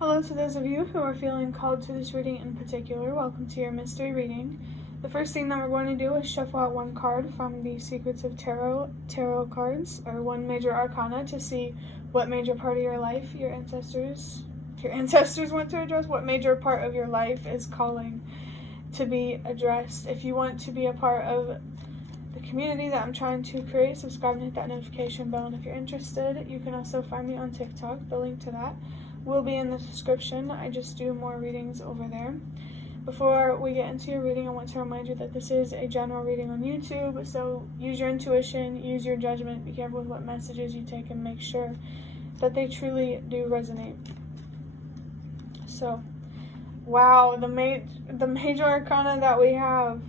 Hello to those of you who are feeling called to this reading in particular. Welcome to your mystery reading. The first thing that we're going to do is shuffle out one card from the Secrets of Tarot cards, or one major arcana, to see what major part of your life your ancestors want to address, what major part of your life is calling to be addressed. If you want to be a part of the community that I'm trying to create, subscribe and hit that notification bell. And if you're interested, you can also find me on TikTok. The link to that will be in the description. I just do more readings over there. Before we get into your reading, I want to remind you that this is a general reading on YouTube, so use your intuition, use your judgment, be careful with what messages you take, and make sure that they truly do resonate. So, wow, the major arcana that we have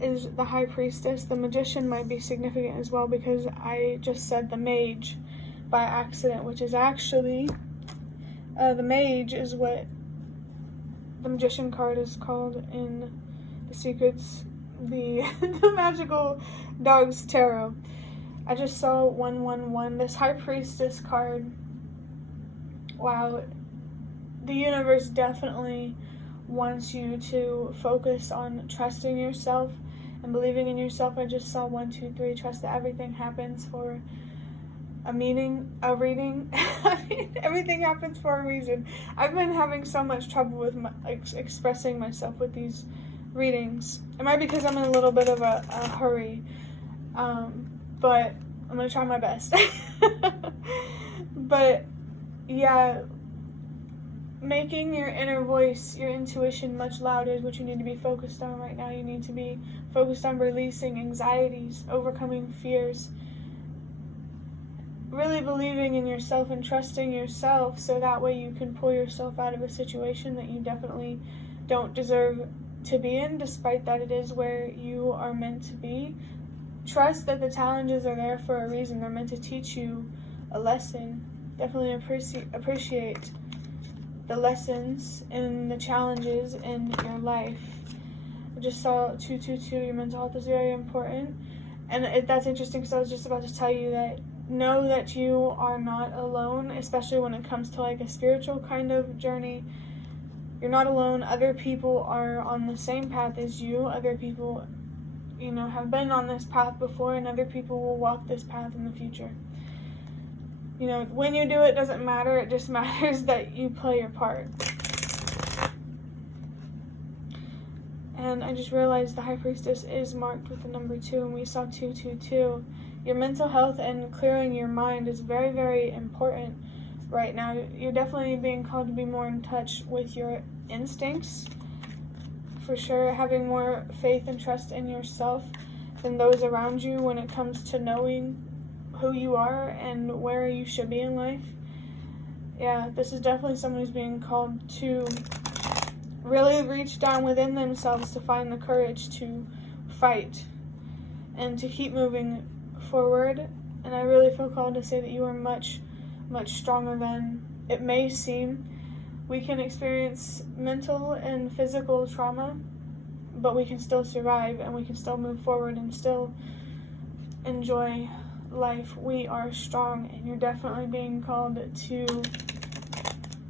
is the High Priestess. The Magician might be significant as well, because I just said the Mage by accident, which is actually the Mage is what the Magician card is called in the Secrets, the Magical Dogs Tarot. I just saw 111. This High Priestess card, wow, the universe definitely wants you to focus on trusting yourself and believing in yourself. I just saw 1, 2, 3. Trust that everything happens for a meaning, a reading. I mean, everything happens for a reason. I've been having so much trouble with expressing myself with these readings. It might be because I'm in a little bit of a hurry, but I'm going to try my best. But, yeah, making your inner voice, your intuition much louder is what you need to be focused on right now. You need to be focused on releasing anxieties, overcoming fears, really believing in yourself and trusting yourself, so that way you can pull yourself out of a situation that you definitely don't deserve to be in, despite that it is where you are meant to be. Trust that the challenges are there for a reason. They're meant to teach you a lesson. Definitely appreciate the lessons and the challenges in your life. I just saw 222. Your mental health is very important. And that's interesting, because I was just about to tell you that know that you are not alone, especially when it comes to like a spiritual kind of journey. You're not alone. Other people are on the same path as you. Other people, have been on this path before, and other people will walk this path in the future. When you do it doesn't matter. It just matters that you play your part. And I just realized the High Priestess is marked with the number 2, and we saw 222. Your mental health and clearing your mind is very, very important right now. You're definitely being called to be more in touch with your instincts, for sure. Having more faith and trust in yourself than those around you when it comes to knowing who you are and where you should be in life. Yeah, this is definitely someone who's being called to really reach down within themselves to find the courage to fight and to keep moving forward. And I really feel called to say that you are much, much stronger than it may seem. We can experience mental and physical trauma, but we can still survive, and we can still move forward and still enjoy life. We are strong, and you're definitely being called to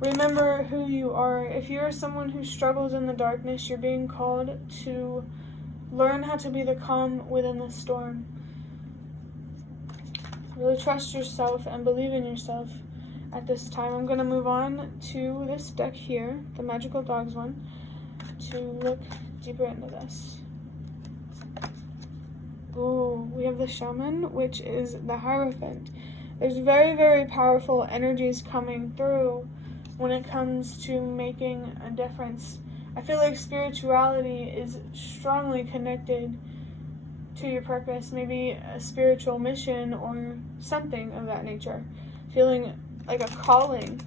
remember who you are. If you're someone who struggles in the darkness, you're being called to learn how to be the calm within the storm. Really trust yourself and believe in yourself at this time. I'm going to move on to this deck here, the Magical Dogs one, to look deeper into this. Ooh, we have the Shaman, which is the Hierophant. There's very, very powerful energies coming through when it comes to making a difference. I feel like spirituality is strongly connected to your purpose, maybe a spiritual mission or something of that nature. Feeling like a calling.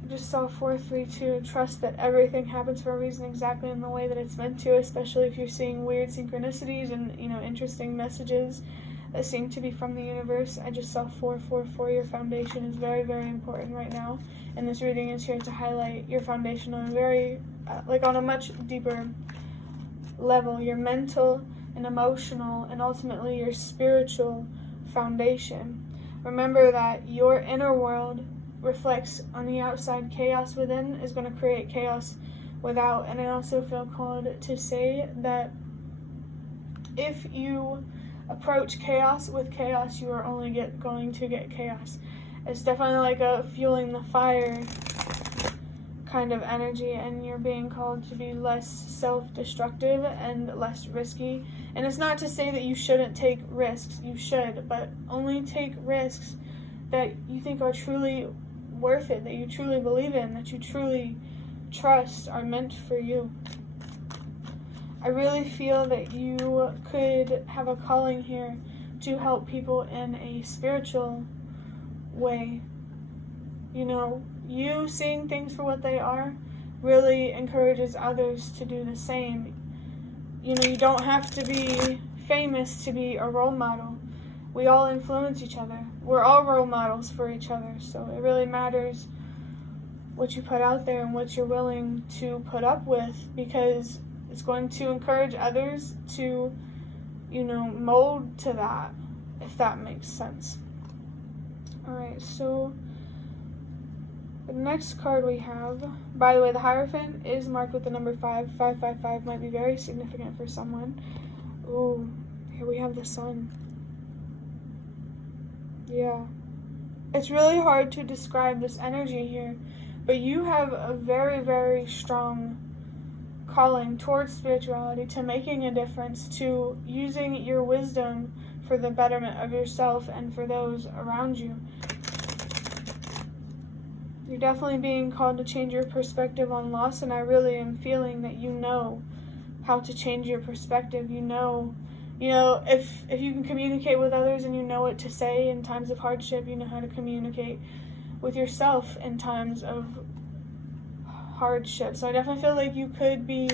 I just saw 432. Trust that everything happens for a reason, exactly in the way that it's meant to, especially if you're seeing weird synchronicities and, interesting messages that seem to be from the universe. I just saw 444. Your foundation is very, very important right now. And this reading is here to highlight your foundation on a very, on a much deeper level. Your mental and emotional and ultimately your spiritual foundation. Remember that your inner world reflects on the outside. Chaos within is going to create chaos without. And I also feel called to say that if you approach chaos with chaos, you are only going to get chaos. It's definitely like a fueling the fire kind of energy, and you're being called to be less self-destructive and less risky. And it's not to say that you shouldn't take risks. You should, but only take risks that you think are truly worth it, that you truly believe in, that you truly trust are meant for you. I really feel that you could have a calling here to help people in a spiritual way. You know, you seeing things for what they are really encourages others to do the same. You know, you don't have to be famous to be a role model. We all influence each other. We're all role models for each other. So it really matters what you put out there and what you're willing to put up with, because it's going to encourage others to, you know, mold to that, if that makes sense. Alright, so the next card we have, by the way, the Hierophant is marked with the number 5. 555 might be very significant for someone. Ooh, here we have the Sun. Yeah. It's really hard to describe this energy here, but you have a very, very strong calling towards spirituality, to making a difference, to using your wisdom for the betterment of yourself and for those around you. You're definitely being called to change your perspective on loss, and I really am feeling that you know how to change your perspective. You know, if you can communicate with others and you know what to say in times of hardship, you know how to communicate with yourself in times of hardship. So I definitely feel like you could be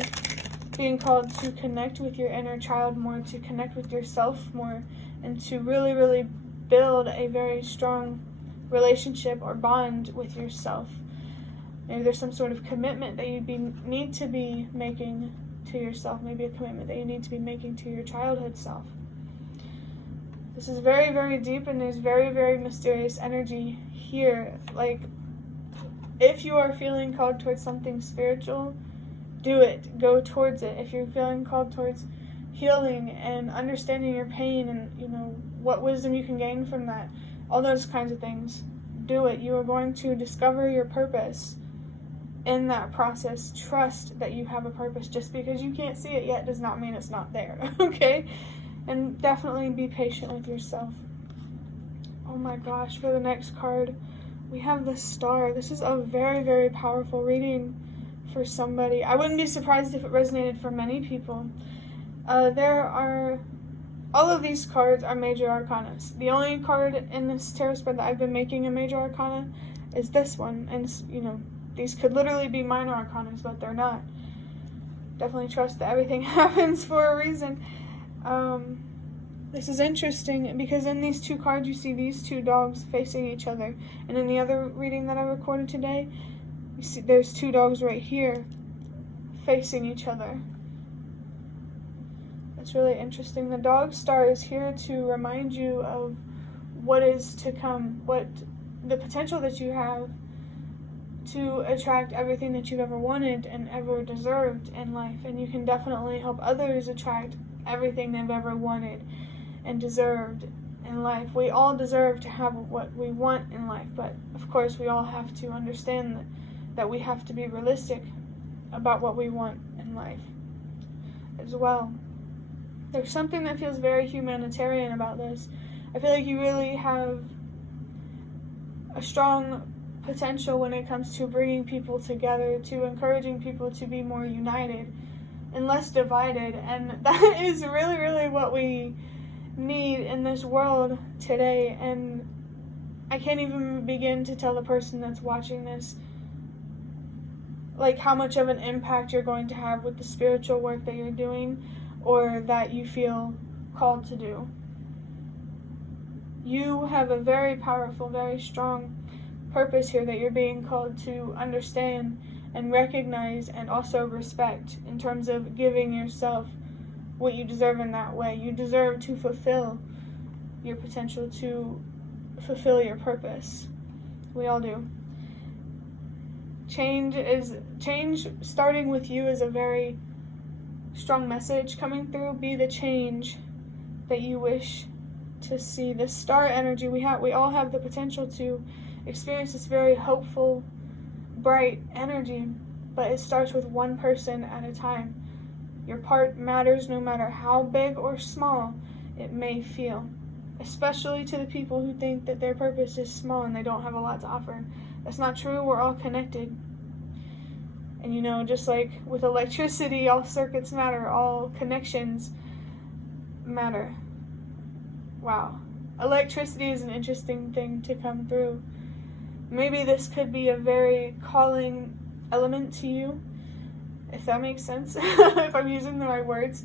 being called to connect with your inner child more, to connect with yourself more, and to really, really build a very strong relationship or bond with yourself. Maybe there's some sort of commitment that you need to be making to yourself, maybe a commitment that you need to be making to your childhood self. This is very, very deep, and there's very, very mysterious energy here. Like, if you are feeling called towards something spiritual, do it. Go towards it. If you're feeling called towards healing and understanding your pain and, you know, what wisdom you can gain from that, all those kinds of things, do it. You are going to discover your purpose in that process. Trust that you have a purpose. Just because you can't see it yet does not mean it's not there, okay? And definitely be patient with yourself. Oh my gosh, for the next card, we have the Star. This is a very, very powerful reading for somebody. I wouldn't be surprised if it resonated for many people. All of these cards are major arcanas. The only card in this tarot spread that I've been making a major arcana is this one. And, you know, these could literally be minor arcanas, but they're not. Definitely trust that everything happens for a reason. This is interesting because in these two cards you see these two dogs facing each other. And in the other reading that I recorded today, you see there's two dogs right here facing each other. It's really interesting. The dog star is here to remind you of what is to come, what the potential that you have to attract everything that you've ever wanted and ever deserved in life. And you can definitely help others attract everything they've ever wanted and deserved in life. We all deserve to have what we want in life, but of course we all have to understand that we have to be realistic about what we want in life as well. There's something that feels very humanitarian about this. I feel like you really have a strong potential when it comes to bringing people together, to encouraging people to be more united and less divided. And that is really, really what we need in this world today. And I can't even begin to tell the person that's watching this, like, how much of an impact you're going to have with the spiritual work that you're doing or that you feel called to do. You have a very powerful, very strong purpose here that you're being called to understand and recognize and also respect in terms of giving yourself what you deserve in that way. You deserve to fulfill your potential, to fulfill your purpose. We all do. Change starting with you is a very strong message coming through. Be the change that you wish to see. The star energy we all have the potential to experience this very hopeful, bright energy, but it starts with one person at a time. Your part matters no matter how big or small it may feel, especially to the people who think that their purpose is small and they don't have a lot to offer. That's not true. We're all connected. And just like with electricity, all circuits matter, all connections matter. Wow. Electricity is an interesting thing to come through. Maybe this could be a very calling element to you, if that makes sense, if I'm using the right words.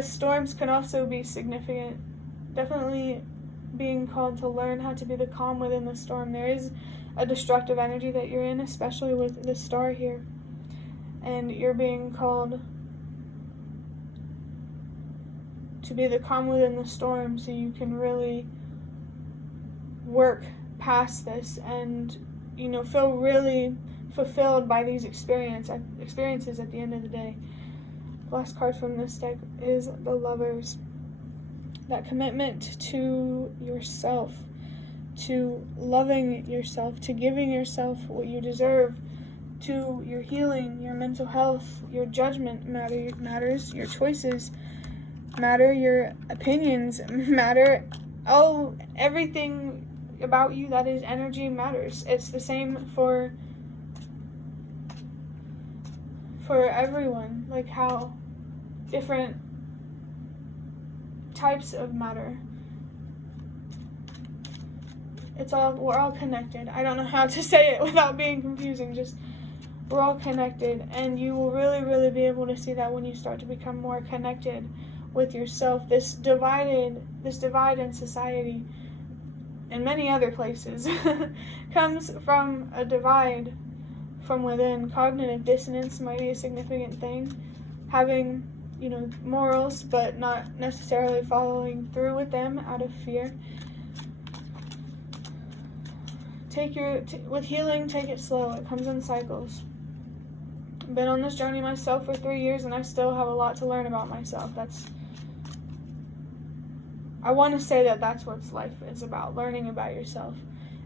Storms can also be significant. Definitely being called to learn how to be the calm within the storm. There is a destructive energy that you're in, especially with the star here. And you're being called to be the calm within the storm so you can really work past this and, feel really fulfilled by these experiences at the end of the day. The last card from this deck is the Lovers. That commitment to yourself, to loving yourself, to giving yourself what you deserve, to your healing, your mental health, your judgment matters, your choices matter, your opinions matter. Everything about you that is energy matters. It's the same for everyone, like how different types of matter. We're all connected. I don't know how to say it without being confusing. Just we're all connected, and you will really, really be able to see that when you start to become more connected with yourself. This divide in society and many other places comes from a divide from within. Cognitive dissonance might be a significant thing. Having, morals, but not necessarily following through with them out of fear. With healing, take it slow. It comes in cycles. I've been on this journey myself for 3 years, and I still have a lot to learn about myself. I want to say that that's what life is about, learning about yourself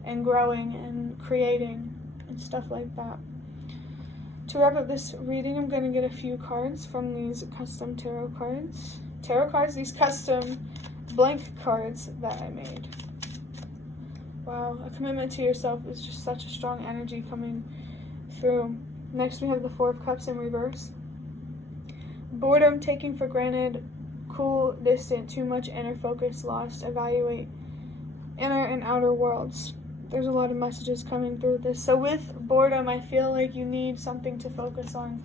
and growing and creating and stuff like that. To wrap up this reading, I'm going to get a few cards from these custom tarot cards. These custom blank cards that I made. Wow, a commitment to yourself is just such a strong energy coming through. Next we have the Four of Cups in reverse. Boredom, taking for granted, cool, distant, too much inner focus, lost, evaluate inner and outer worlds. There's a lot of messages coming through this. So with boredom, I feel like you need something to focus on.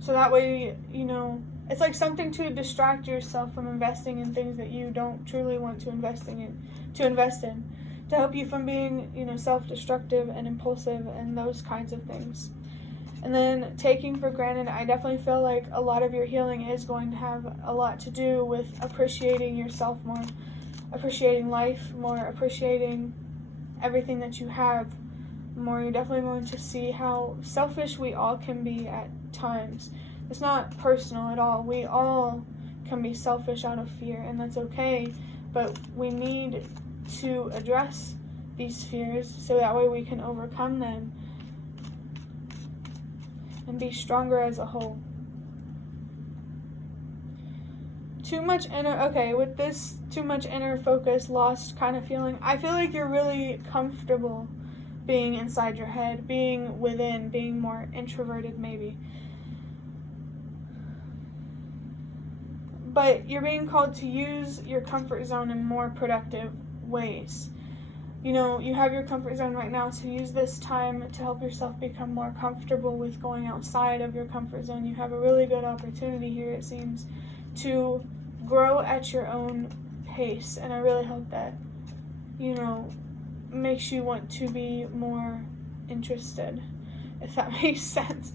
So that way, it's like something to distract yourself from investing in things that you don't truly want to invest in, to help you from being, self-destructive and impulsive and those kinds of things. And then taking for granted, I definitely feel like a lot of your healing is going to have a lot to do with appreciating yourself more, appreciating life more, appreciating everything that you have more. You're definitely going to see how selfish we all can be at times. It's not personal at all. We all can be selfish out of fear, and that's okay, but we need to address these fears so that way we can overcome them and be stronger as a whole. With this too much inner focus, lost kind of feeling, I feel like you're really comfortable being inside your head, being within, being more introverted maybe. But you're being called to use your comfort zone in more productive ways. You have your comfort zone right now, so use this time to help yourself become more comfortable with going outside of your comfort zone. You have a really good opportunity here, it seems, to grow at your own pace, and I really hope that, makes you want to be more interested, if that makes sense.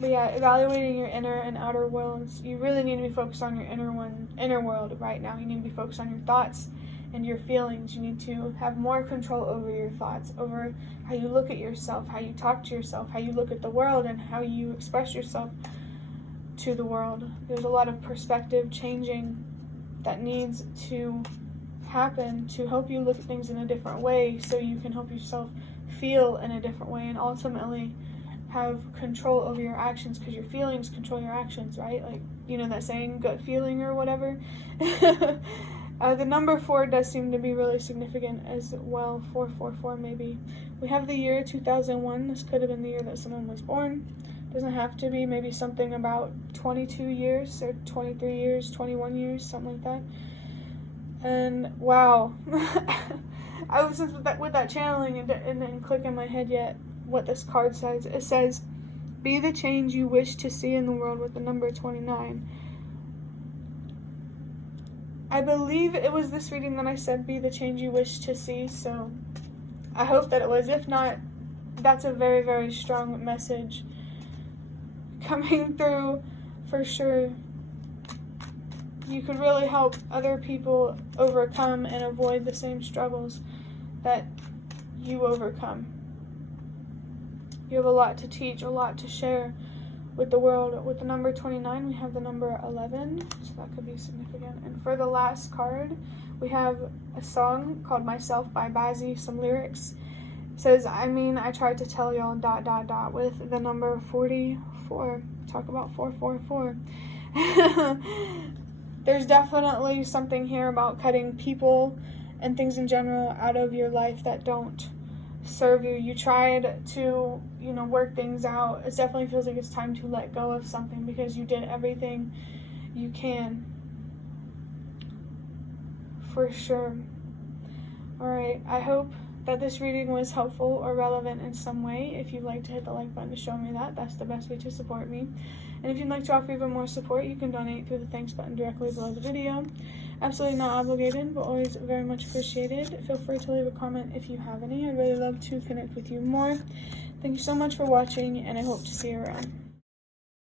But yeah, evaluating your inner and outer worlds. You really need to be focused on your inner world right now. You need to be focused on your thoughts and your feelings. You need to have more control over your thoughts, over how you look at yourself, how you talk to yourself, how you look at the world, and how you express yourself to the world. There's a lot of perspective changing that needs to happen to help you look at things in a different way, so you can help yourself feel in a different way and ultimately have control over your actions, because your feelings control your actions, right? Like, you know that saying, gut feeling or whatever. The number 4 does seem to be really significant as well. 444 maybe. We have the year 2001. This could have been the year that someone was born. Doesn't have to be. Maybe something about 22 years or 23 years, 21 years, something like that. And wow, I was just with that channeling and didn't click in my head yet what this card says. It says, be the change you wish to see in the world, with the number 29. I believe it was this reading that I said, be the change you wish to see, so I hope that it was. If not, that's a very, very strong message coming through for sure. You could really help other people overcome and avoid the same struggles that you overcome. You have a lot to teach, a lot to share with the world. With the number 29, we have the number 11, so that could be significant. And for the last card, we have a song called Myself by Bazzi, some lyrics. It says, I tried to tell y'all ... with the number 44. Talk about 444. There's definitely something here about cutting people and things in general out of your life that don't serve you. You tried to, work things out. It definitely feels like it's time to let go of something because you did everything you can. For sure. Alright, I hope that this reading was helpful or relevant in some way. If you'd like to hit the like button to show me that, that's the best way to support me. And if you'd like to offer even more support, you can donate through the thanks button directly below the video. Absolutely not obligated, but always very much appreciated. Feel free to leave a comment if you have any. I'd really love to connect with you more. Thank you so much for watching, and I hope to see you around.